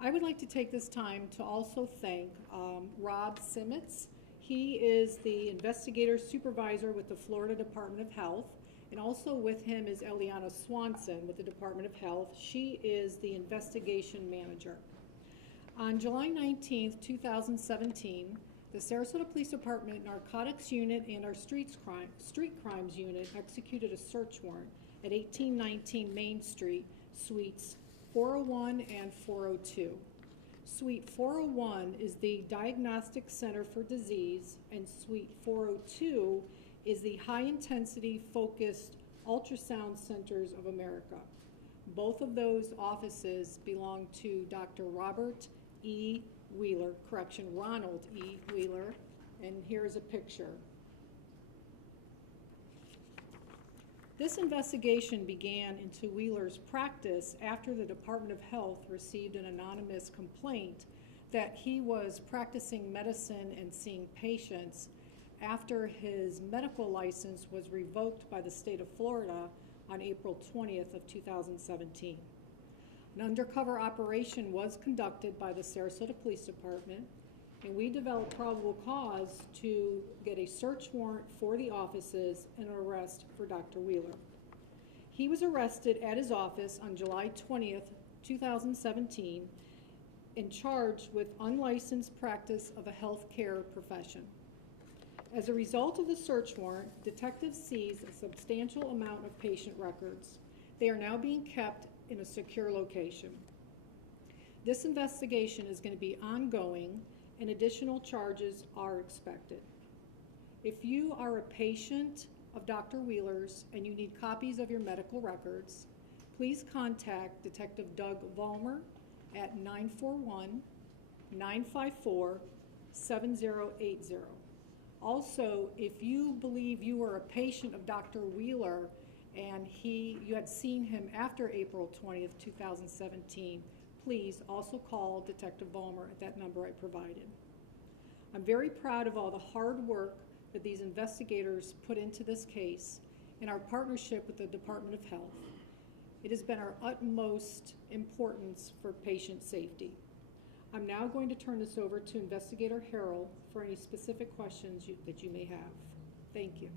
I would like to take this time to also thank Rob Simmons. He is the investigator supervisor with the Florida Department of Health, and also with him is Eliana Swanson with the Department of Health. She is the investigation manager. On July 19th, 2017, the Sarasota Police Department Narcotics Unit and our Street Crimes Unit executed a search warrant at 1819 Main Street, Suites 401 and 402. Suite 401 is the Diagnostic Center for Disease, and Suite 402 is the High-Intensity Focused Ultrasound Centers of America. Both of those offices belong to Dr. Ronald E. Wheeler, and here's a picture. This investigation began into Wheeler's practice after the Department of Health received an anonymous complaint that he was practicing medicine and seeing patients after his medical license was revoked by the state of Florida on April 20th of 2017. An undercover operation was conducted by the Sarasota Police Department, and we developed probable cause to get a search warrant for the offices and an arrest for Dr. Wheeler. He was arrested at his office on July 20th, 2017, and charged with unlicensed practice of a healthcare profession. As a result of the search warrant, detectives seized a substantial amount of patient records. They are now being kept in a secure location. This investigation is going to be ongoing, and additional charges are expected. If you are a patient of Dr. Wheeler's and you need copies of your medical records, please contact Detective Doug Vollmer at 941-954-7080. Also, if you believe you are a patient of Dr. Wheeler and you had seen him after April 20th, 2017, please also call Detective Vollmer at that number I provided. I'm very proud of all the hard work that these investigators put into this case and our partnership with the Department of Health. It has been our utmost importance for patient safety. I'm now going to turn this over to Investigator Harrell for any specific questions that you may have. Thank you.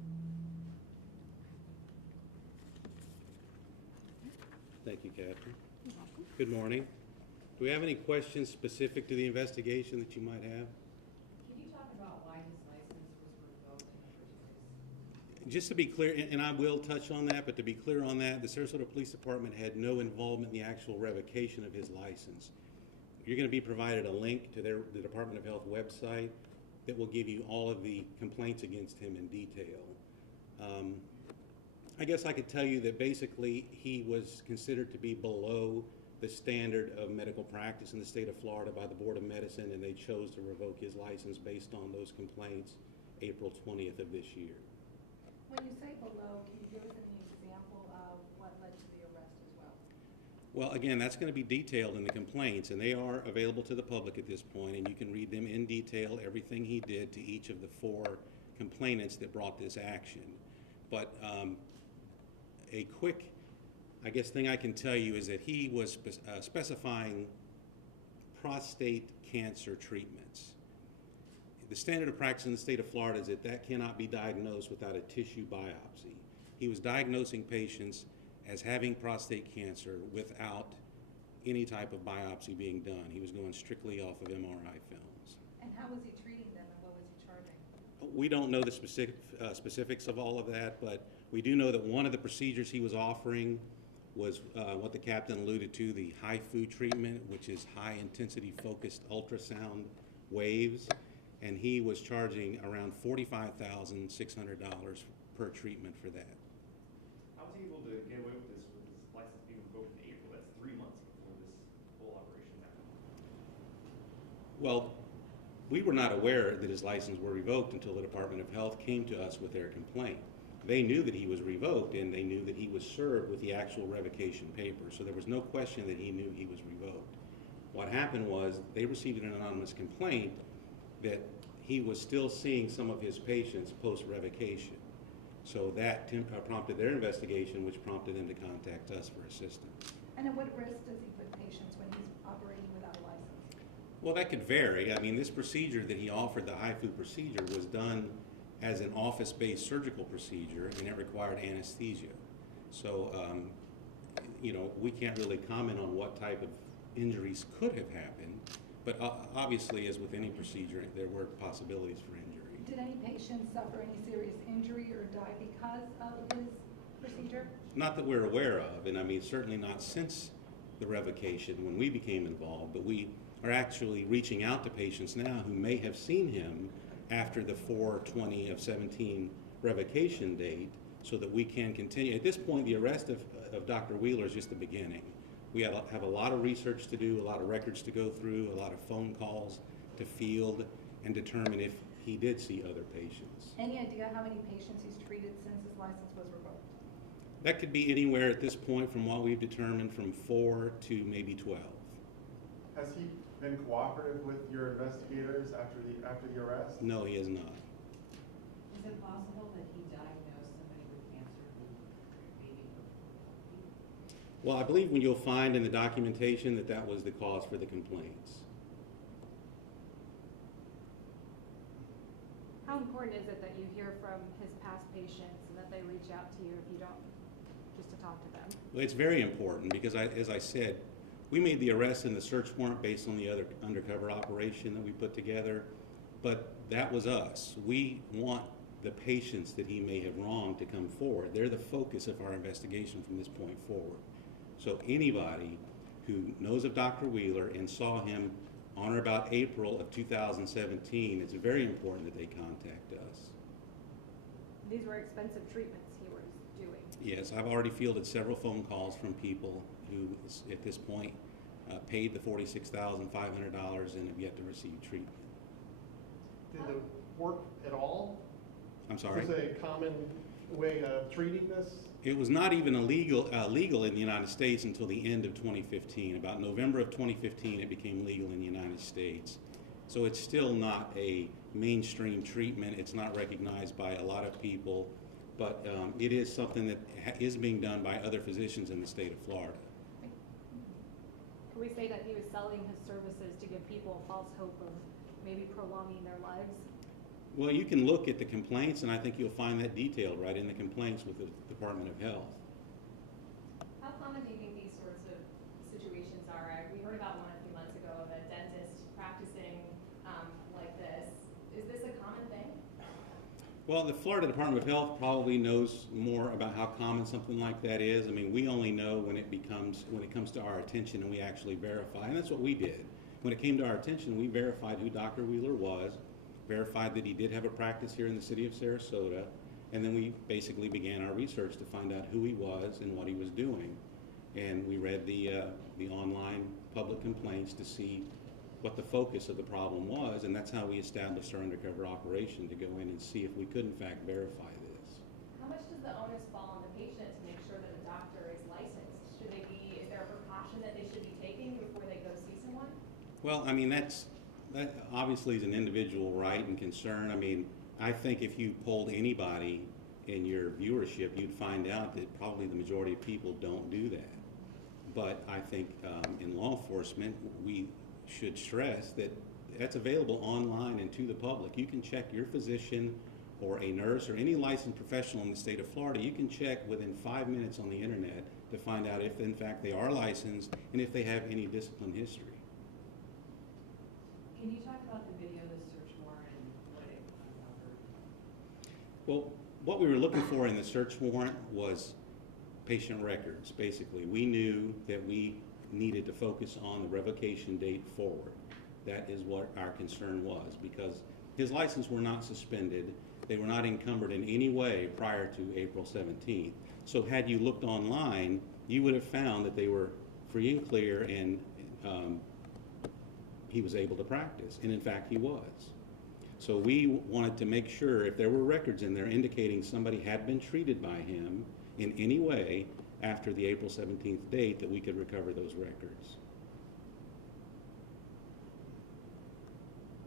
Thank you, Catherine. You're welcome. Good morning. Do we have any questions specific to the investigation that you might have? Can you talk about why his license was revoked in the first place? Just to be clear, and I will touch on that, but to be clear on that, the Sarasota Police Department had no involvement in the actual revocation of his license. You're going to be provided a link to the Department of Health website that will give you all of the complaints against him in detail. I guess I could tell you that basically he was considered to be below the standard of medical practice in the state of Florida by the Board of Medicine, and they chose to revoke his license based on those complaints April 20th of this year. When you say below, can you give us any example of what led to the arrest as well? Well, again, that's going to be detailed in the complaints, and they are available to the public at this point, and you can read them in detail, everything he did to each of the 4 complainants that brought this action. But a quick, I guess, thing I can tell you is that he was specifying prostate cancer treatments. The standard of practice in the state of Florida is that cannot be diagnosed without a tissue biopsy. He was diagnosing patients as having prostate cancer without any type of biopsy being done. He was going strictly off of MRI films. And how was he treating them, and what was he charging? We don't know the specifics of all of that, but we do know that one of the procedures he was offering was what the captain alluded to, the HIFU treatment, which is high-intensity focused ultrasound waves, and he was charging around $45,600 per treatment for that. How was he able to get away with this with his license being revoked in April? That's 3 months before this whole operation happened. Well, we were not aware that his license were revoked until the Department of Health came to us with their complaint. They knew that he was revoked, and they knew that he was served with the actual revocation paper, so there was no question that he knew he was revoked. What happened was they received an anonymous complaint that he was still seeing some of his patients post-revocation. So that prompted their investigation, which prompted them to contact us for assistance. And at what risk does he put patients when he's operating without a license? Well, that could vary. I mean, this procedure that he offered, the HIFU procedure, was done as an office-based surgical procedure, and it required anesthesia. So, you know, we can't really comment on what type of injuries could have happened, but obviously, as with any procedure, there were possibilities for injury. Did any patients suffer any serious injury or die because of his procedure? Not that we're aware of, and I mean, certainly not since the revocation when we became involved, but we are actually reaching out to patients now who may have seen him after the 4/20/17 revocation date so that we can continue. At this point, the arrest of Dr. Wheeler is just the beginning. We have a lot of research to do, a lot of records to go through, a lot of phone calls to field and determine if he did see other patients. Any idea how many patients he's treated since his license was revoked? That could be anywhere at this point from what we've determined from 4 to maybe 12. Has he been cooperative with your investigators after the arrest? No, he has not. Is it possible that he diagnosed somebody with cancer who maybe before? Well, I believe when you'll find in the documentation that that was the cause for the complaints. How important is it that you hear from his past patients and that they reach out to you if you don't, just to talk to them? Well, it's very important because, as I said, we made the arrest and the search warrant based on the other undercover operation that we put together, but that was us. We want the patients that he may have wronged to come forward. They're the focus of our investigation from this point forward. So anybody who knows of Dr. Wheeler and saw him on or about April of 2017, it's very important that they contact us. These were expensive treatments he was doing. Yes, I've already fielded several phone calls from people who, at this point, paid the $46,500 and have yet to receive treatment. Did it work at all? I'm sorry? Is this a common way of treating this? It was not even legal in the United States until the end of 2015. About November of 2015, it became legal in the United States. So it's still not a mainstream treatment. It's not recognized by a lot of people, but it is something that is being done by other physicians in the state of Florida. Can we say that he was selling his services to give people a false hope of maybe prolonging their lives? Well, you can look at the complaints, and I think you'll find that detailed right in the complaints with the Department of Health. How common do you think these sorts of situations are? We heard about one a few months ago of a dentist practicing like this. Is this a common thing? Well, the Florida Department of Health probably knows more about how common something like that is. I mean, we only know when it comes to our attention and we actually verify, and that's what we did. When it came to our attention, we verified who Dr. Wheeler was, verified that he did have a practice here in the city of Sarasota, and then we basically began our research to find out who he was and what he was doing. And we read the online public complaints to see what the focus of the problem was, and that's how we established our undercover operation to go in and see if we could in fact verify this. How much does the onus fall on the patient to make sure that a doctor is licensed? Is there a precaution that they should be taking before they go see someone? Well, I mean, that obviously is an individual right and concern. I mean, I think if you polled anybody in your viewership, you'd find out that probably the majority of people don't do that. But I think in law enforcement, we should stress that that's available online and to the public. You can check your physician or a nurse or any licensed professional in the state of Florida. You can check within 5 minutes on the internet to find out if in fact they are licensed and if they have any discipline history. Can you talk about the video, the search warrant, and what it uncovered? Well, what we were looking for in the search warrant was patient records, basically. We knew that we needed to focus on the revocation date forward. That is what our concern was, because his license were not suspended. They were not encumbered in any way prior to April 17th. So had you looked online, you would have found that they were free and clear, and he was able to practice. And in fact, he was. So we wanted to make sure if there were records in there indicating somebody had been treated by him in any way after the April 17th date, that we could recover those records.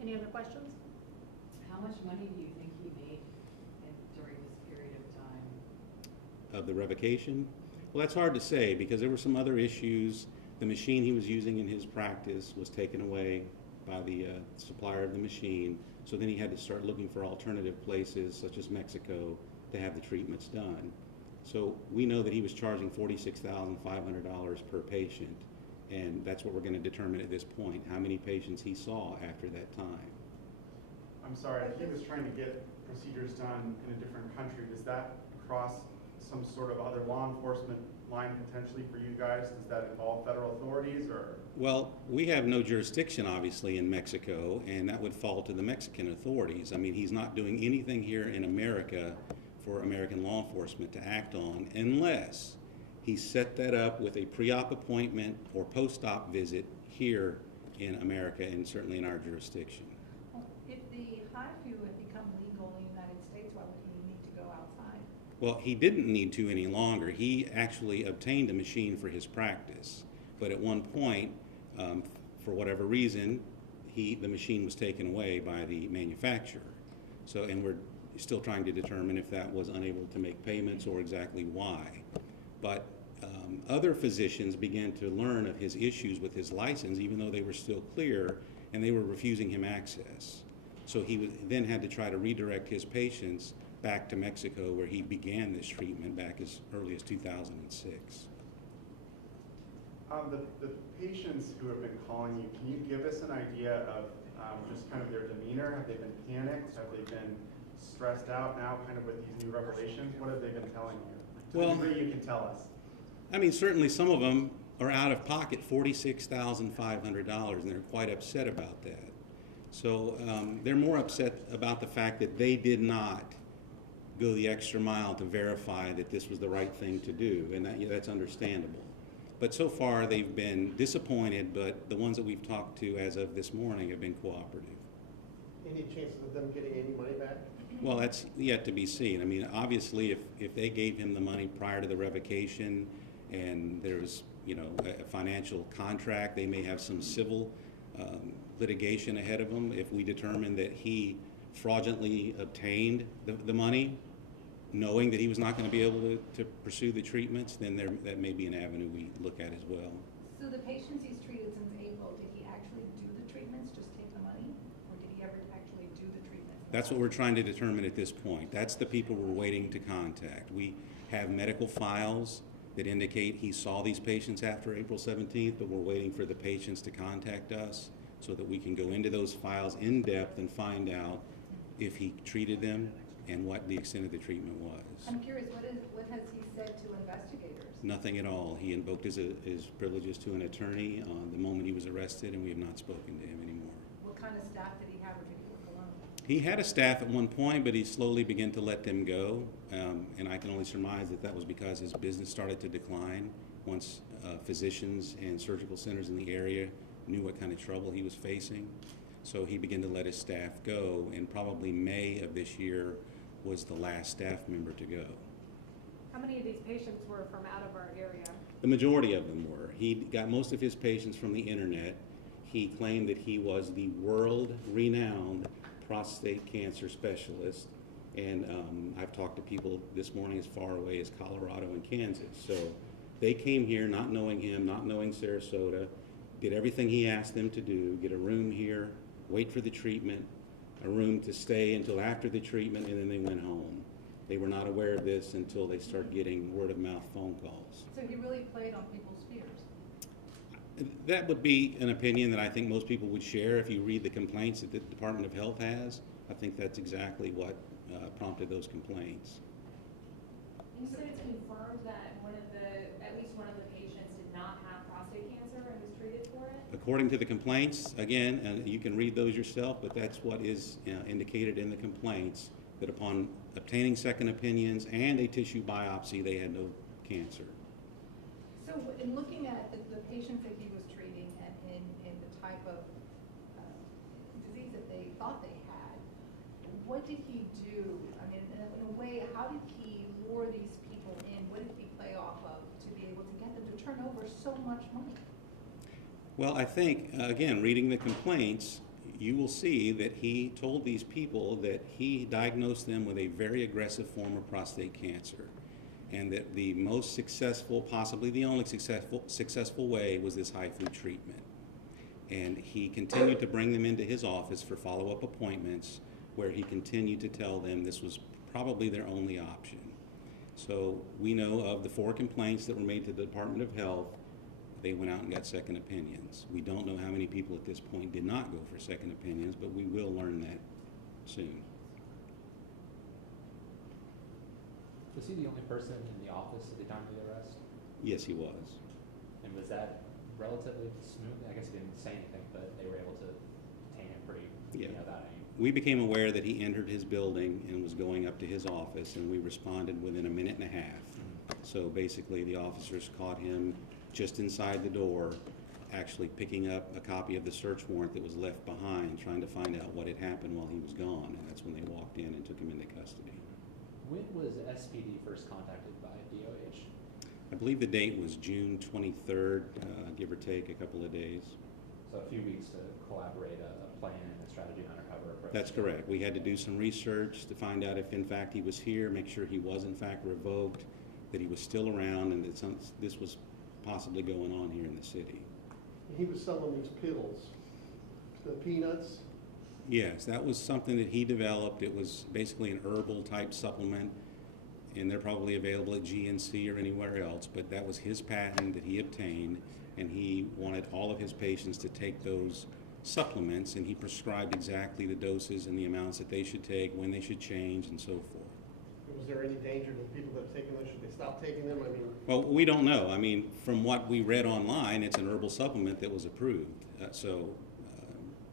Any other questions? How much money do you think he made during this period of time? Of the revocation? Well, that's hard to say because there were some other issues. The machine he was using in his practice was taken away by the supplier of the machine. So then he had to start looking for alternative places, such as Mexico, to have the treatments done. So we know that he was charging $46,500 per patient, and that's what we're going to determine at this point, how many patients he saw after that time. I'm sorry, if he was trying to get procedures done in a different country, does that cross some sort of other law enforcement line potentially for you guys? Does that involve federal authorities or? Well, we have no jurisdiction, obviously, in Mexico, and that would fall to the Mexican authorities. I mean, he's not doing anything here in America for American law enforcement to act on unless he set that up with a pre-op appointment or post-op visit here in America and certainly in our jurisdiction. Well, if the HIFU had become legal in the United States, why would he need to go outside? Well, he didn't need to any longer. He actually obtained a machine for his practice, but at one point, for whatever reason, the machine was taken away by the manufacturer. So, and we're still trying to determine if that was unable to make payments or exactly why. But other physicians began to learn of his issues with his license, even though they were still clear, and they were refusing him access. So he then had to try to redirect his patients back to Mexico, where he began this treatment back as early as 2006. The patients who have been calling you, can you give us an idea of just kind of their demeanor? Have they been panicked? Have they been stressed out now kind of with these new revelations? What have they been telling you? To the degree you can tell us. I mean, certainly some of them are out of pocket $46,500, and they're quite upset about that. So they're more upset about the fact that they did not go the extra mile to verify that this was the right thing to do, and that's understandable. But so far they've been disappointed, but the ones that we've talked to as of this morning have been cooperative. Any chances of them getting any money back? Well, that's yet to be seen. I mean, obviously, if they gave him the money prior to the revocation and there was, a financial contract, they may have some civil litigation ahead of them. If we determine that he fraudulently obtained the money, knowing that he was not going to be able to pursue the treatments, then that may be an avenue we look at as well. So the patients he's treated since April, did he actually do the treatments, just take the money? Or did he ever actually do the treatments? That's what we're trying to determine at this point. That's the people we're waiting to contact. We have medical files that indicate he saw these patients after April 17th, but we're waiting for the patients to contact us so that we can go into those files in depth and find out if he treated them and what the extent of the treatment was. I'm curious, what has he said to investigators? Nothing at all. He invoked his privileges to an attorney on the moment he was arrested, and we have not spoken to him anymore. What kind of staff did he have, or did he work alone? He had a staff at one point, but he slowly began to let them go, and I can only surmise that was because his business started to decline once physicians and surgical centers in the area knew what kind of trouble he was facing. So he began to let his staff go, and probably May of this year was the last staff member to go. How many of these patients were from out of our area? The majority of them were. He got most of his patients from the internet. He claimed that he was the world-renowned prostate cancer specialist, and I've talked to people this morning as far away as Colorado and Kansas. So they came here not knowing him, not knowing Sarasota, did everything he asked them to do, get a room here, wait for the treatment, a room to stay until after the treatment, and then they went home. They were not aware of this until they started getting word-of-mouth phone calls. So he really played on people's fears? That would be an opinion that I think most people would share if you read the complaints that the Department of Health has. I think that's exactly what prompted those complaints. You said it's confirmed that at least one of the patients did not have prostate cancer and was treated for it? According to the complaints, again, you can read those yourself, but that's what is indicated in the complaints, that upon obtaining second opinions and a tissue biopsy, they had no cancer. So in looking at the patients that he was treating and in the type of disease that they thought they had, what did he do? I mean, in a way, how did he lure these people in? What did he play off of to be able to get them to turn over so much money? Well, I think, again, reading the complaints, you will see that he told these people that he diagnosed them with a very aggressive form of prostate cancer, and that the most successful, possibly the only successful way, was this HIFU treatment. And he continued to bring them into his office for follow-up appointments where he continued to tell them this was probably their only option. So we know of the 4 complaints that were made to the Department of Health, they went out and got second opinions. We don't know how many people at this point did not go for second opinions, but we will learn that soon. Was he the only person in the office at the time of the arrest? Yes, he was. And was that relatively smooth? I guess he didn't say anything, but they were able to detain him pretty, Yeah. without any. We became aware that he entered his building and was going up to his office, and we responded within a minute and a half. So basically, the officers caught him just inside the door, actually picking up a copy of the search warrant that was left behind, trying to find out what had happened while he was gone, and that's when they walked in and took him into custody. When was SPD first contacted by DOH? I believe the date was June 23rd, give or take a couple of days. So a few weeks to collaborate a plan and a strategy on undercover approach. That's correct. We had to do some research to find out if in fact he was here, make sure he was in fact revoked, that he was still around, and that this was possibly going on here in the city. He was selling these pills, the peanuts. Yes, that was something that he developed. It was basically an herbal type supplement, and they're probably available at GNC or anywhere else, but that was his patent that he obtained, and he wanted all of his patients to take those supplements, and he prescribed exactly the doses and the amounts that they should take, when they should change, and so forth. Was there any danger to the people that have taken them? Should they stop taking them? I mean, Well, we don't know. I mean, from what we read online, it's an herbal supplement that was approved.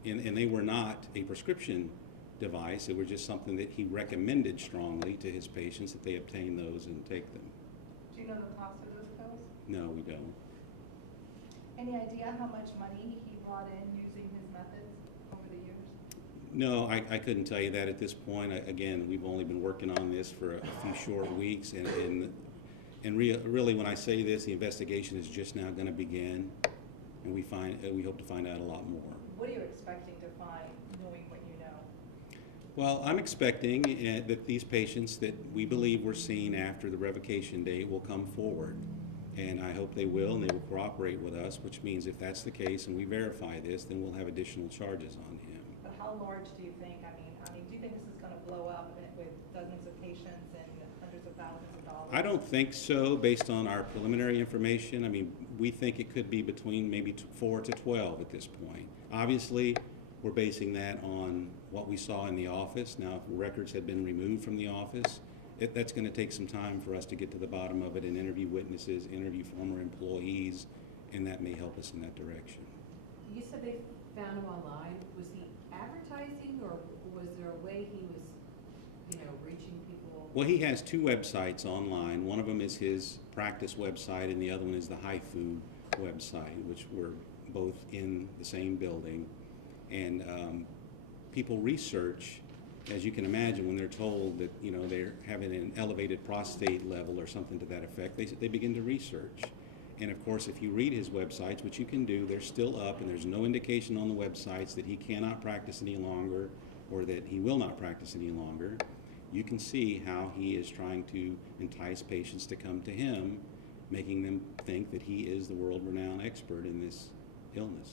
And they were not a prescription device. It was just something that he recommended strongly to his patients that they obtain those and take them. Do you know the cost of those pills? No, we don't. Any idea how much money he brought in using his methods over the years? No, I couldn't tell you that at this point. Again, we've only been working on this for a few short weeks, and really, when I say this, the investigation is just now going to begin, and we hope to find out a lot more. What are you expecting to find, knowing what you know? Well, I'm expecting that these patients that we believe were seen after the revocation date will come forward. And I hope they will, and they will cooperate with us, which means if that's the case and we verify this, then we'll have additional charges on him. But how large do you think? I mean, do you think this is going to blow up with dozens of patients and hundreds of thousands of dollars? I don't think so, based on our preliminary information. I mean, we think it could be between maybe 4 to 12 at this point. Obviously, we're basing that on what we saw in the office. Now, if records had been removed from the office, that's going to take some time for us to get to the bottom of it and interview witnesses, interview former employees, and that may help us in that direction. You said they found him online. Was he advertising, or was there a way he was, reaching people? Well, he has 2 websites online. One of them is his practice website, and the other one is the HIFU website, which were both in the same building. And people research, as you can imagine, when they're told that they're having an elevated prostate level or something to that effect, they begin to research. And of course, if you read his websites, which you can do, they're still up, and there's no indication on the websites that he cannot practice any longer or that he will not practice any longer. You can see how he is trying to entice patients to come to him, making them think that he is the world-renowned expert in this illness.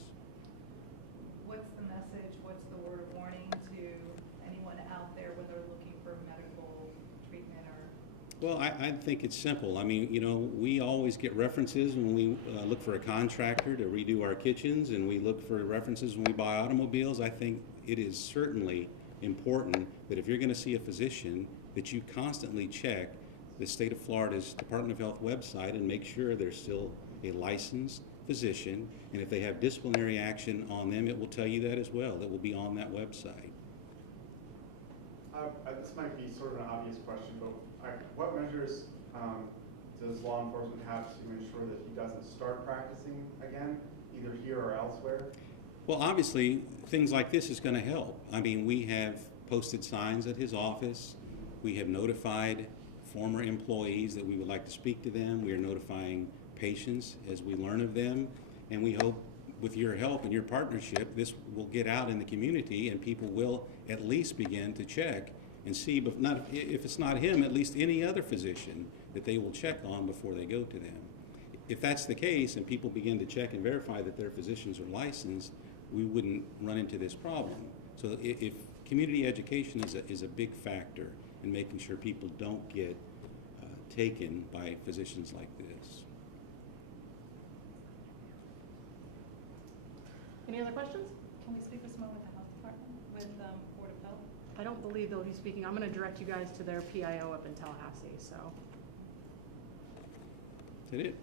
What's the message, what's the word of warning to anyone out there when they're looking for medical treatment or? Well, I think it's simple. I mean, we always get references when we look for a contractor to redo our kitchens, and we look for references when we buy automobiles. I think it is certainly important that if you're going to see a physician, that you constantly check the state of Florida's Department of Health website and make sure they're still a licensed physician, and if they have disciplinary action on them, it will tell you that as well. That will be on that website. This might be sort of an obvious question, but what measures does law enforcement have to ensure that he doesn't start practicing again, either here or elsewhere? Well, obviously, things like this is going to help. I mean, we have posted signs at his office. We have notified former employees that we would like to speak to them. We are notifying patients as we learn of them, and we hope with your help and your partnership this will get out in the community and people will at least begin to check and see, but not if it's not him, at least any other physician that they will check on before they go to them. If that's the case and people begin to check and verify that their physicians are licensed, we wouldn't run into this problem. So if community education is a big factor in making sure people don't get taken by physicians like this. Any other questions? Can we speak with someone with the health department, with Board of Health? I don't believe they'll be speaking. I'm going to direct you guys to their PIO up in Tallahassee, so. Is that it?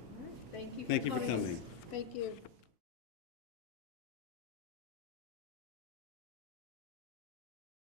Thank you. Thank you for coming. Thank you.